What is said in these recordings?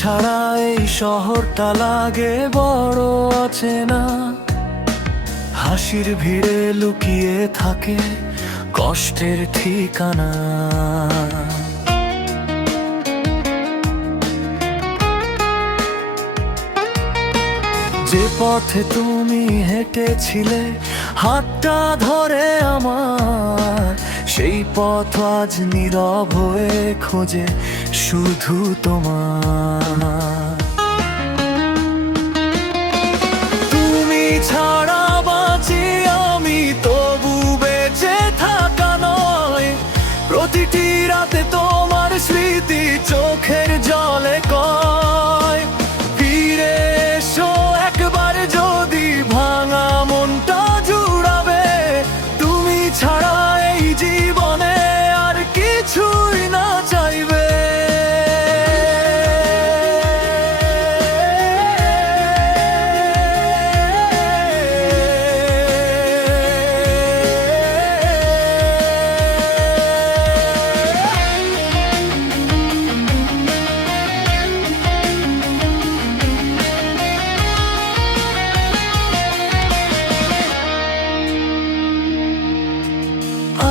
ছাড়া এই শহরটা লাগে বড় অচেনা। হাসির ভিড়ে লুকিয়ে থাকে কষ্টের ঠিকানা। যে পথে তুমি হেঁটেছিলে হাতটা ধরে আমার, সেই পথ আজ নীরব হয়ে খোঁজে শুধু তোমার। তুমি ছাড়া বাঁচি আমি, তবু বেঁচে থাকা নয়। প্রতিটি রাতে তোমার স্মৃতি চোখের জলে কয়, ফিরে এসো একবার যদি ভাঙা মনটা জুড়াবে। তুমি ছাড়া এই জীবনে আর কিছুই না চাইবে।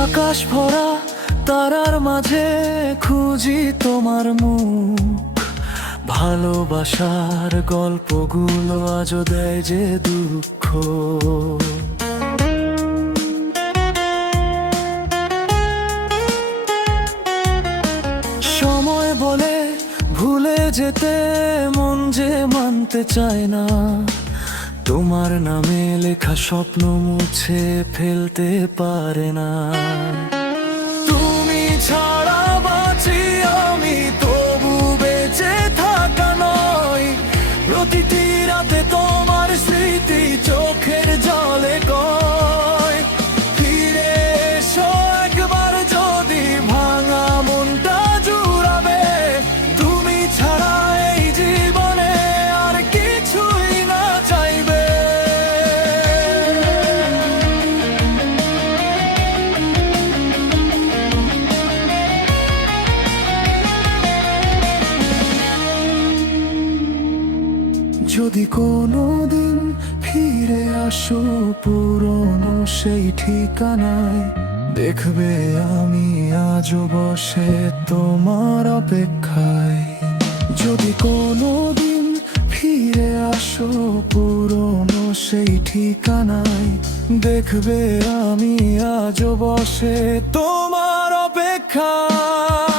আকাশ ভরা তারার মাঝে খুঁজি তোমার মুখ। ভালোবাসার গল্পগুলো আজও দেয় যে দুঃখ। সময় বলে ভুলে যেতে মন যে মানতে চায় না। তোমার নামে লেখা স্বপ্ন মুছে ফেলতে পারে না। তুমি ছাড়া বাঁচি আমি, তবু বেঁচে থাকা নয়। প্রতিটি রাতে তোমার স্মৃতি চোখের জলে কয়, ফিরে এসো একবার যদি ভাঙা মনটা জুড়াবে। তুমি ছাড়া এই জীবনে আর কিছুই না চাইবে। যদি কোনোদিন ফিরে আসো পুরনো সেই ঠিকানায়, দেখবে আমি আজও বসে তোমার অপেক্ষায়। যদি কোনোদিন ফিরে আসো পুরনো সেই ঠিকানায়, দেখবে আমি আজও বসে তোমার অপেক্ষায়।